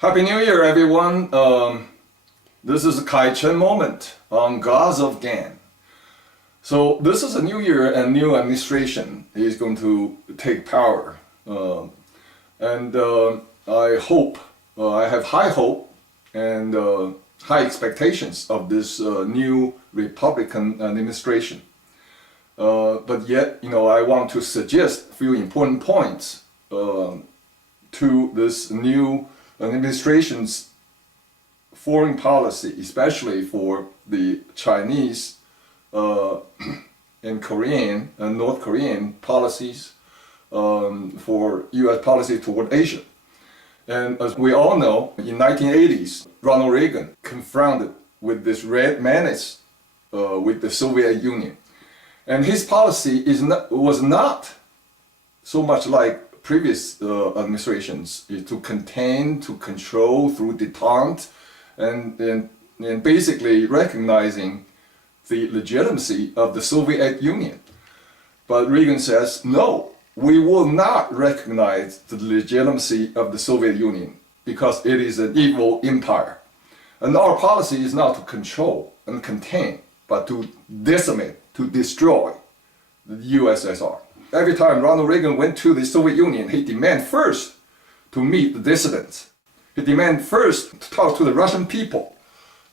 Happy New Year, everyone. This is a Chen moment on Gods of Gan. So this is a new year and new administration is going to take power. I hope, I have high hope and high expectations of this new Republican administration. But yet, I want to suggest a few important points to this new administration's foreign policy, especially for the Chinese and Korean and North Korean policies for U.S. policy toward Asia. And as we all know, in 1980s, Ronald Reagan confronted with this red menace with the Soviet Union. And his policy was not so much like previous administrations, to contain, to control through detente, and basically recognizing the legitimacy of the Soviet Union. But Reagan says, no, we will not recognize the legitimacy of the Soviet Union because it is an evil empire. And our policy is not to control and contain, but to decimate, to destroy the USSR. Every time Ronald Reagan went to the Soviet Union, he demanded first to meet the dissidents. He demanded first to talk to the Russian people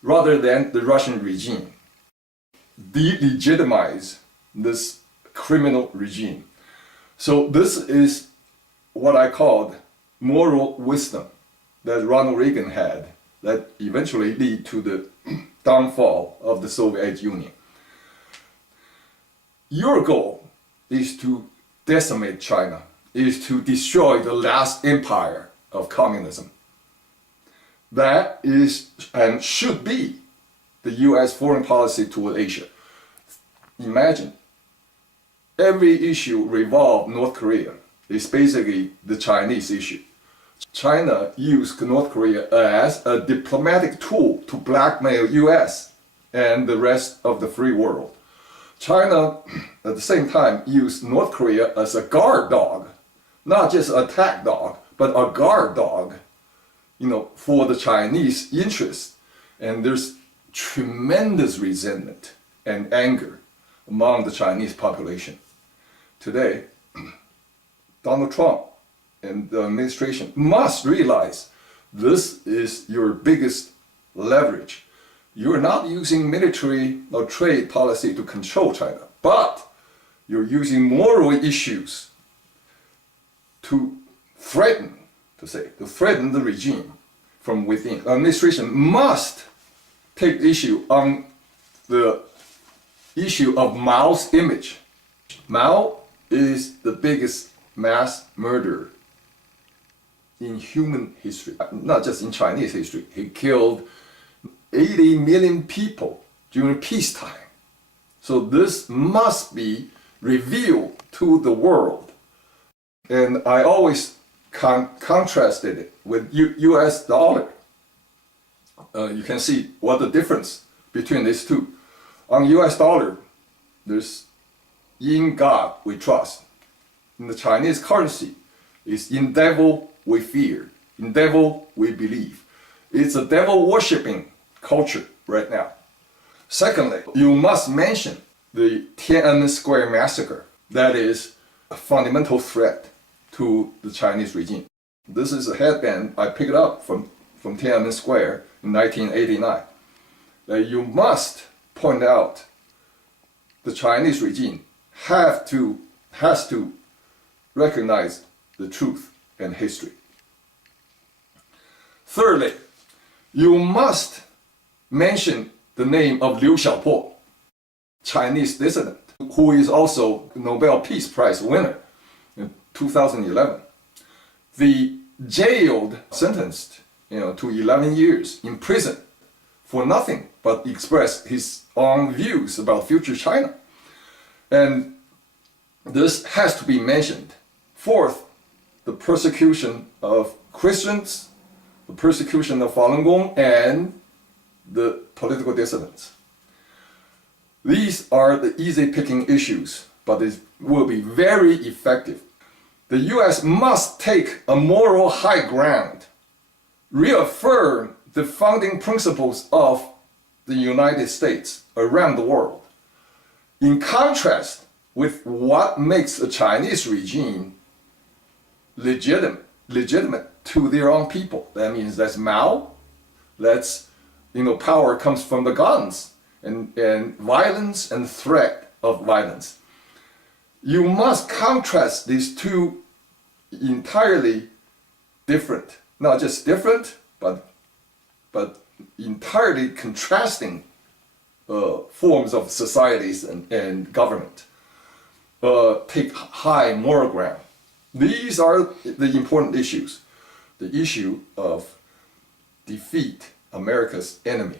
rather than the Russian regime. Delegitimize this criminal regime. So this is what I called moral wisdom that Ronald Reagan had that eventually lead to the downfall of the Soviet Union. Your goal is to decimate China, is to destroy the last empire of communism. That is and should be the U.S. foreign policy toward Asia. Imagine, every issue revolves North Korea. It's basically the Chinese issue. China used North Korea as a diplomatic tool to blackmail U.S. and the rest of the free world. China, at the same time, used North Korea as a guard dog, not just an attack dog, but a guard dog, for the Chinese interest. And there's tremendous resentment and anger among the Chinese population. Today, Donald Trump and the administration must realize this is your biggest leverage. You're not using military or trade policy to control China, but you're using moral issues to threaten the regime from within. The administration must take issue on the issue of Mao's image. Mao is the biggest mass murderer in human history, not just in Chinese history. He killed 80 million people during peacetime. So this must be revealed to the world. And I always contrasted it with US dollar. You can see what the difference between these two. On US dollar, there's in God we trust. In the Chinese currency, it's in devil we fear, in devil we believe. It's a devil worshipping culture right now. Secondly, you must mention the Tiananmen Square massacre. That is a fundamental threat to the Chinese regime. This is a headband I picked up from Tiananmen Square in 1989. You must point out the Chinese regime has to recognize the truth and history. Thirdly, you must mention the name of Liu Xiaobo, Chinese dissident, who is also Nobel Peace Prize winner in 2011. The jailed, sentenced, to 11 years in prison for nothing but express his own views about future China. And this has to be mentioned. Fourth, the persecution of Christians, the persecution of Falun Gong, and the political dissidents. These are the easy picking issues, but it will be very effective. The US must take a moral high ground reaffirm the founding principles of the United States around the world, in contrast with what makes a Chinese regime legitimate to their own people. That means that's Mao, that's, power comes from the guns and violence and threat of violence. You must contrast these two entirely different, not just different, but entirely contrasting forms of societies and government. Take high moral ground. These are the important issues. The issue of defeat America's enemy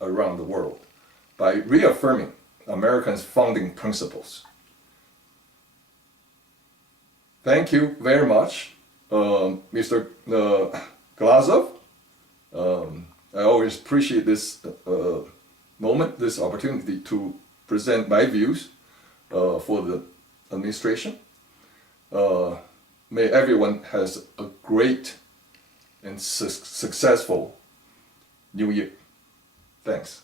around the world by reaffirming America's founding principles. Thank you very much, Mr. Glazov. I always appreciate this moment, this opportunity to present my views for the administration. May everyone has a great and successful New Year. Thanks.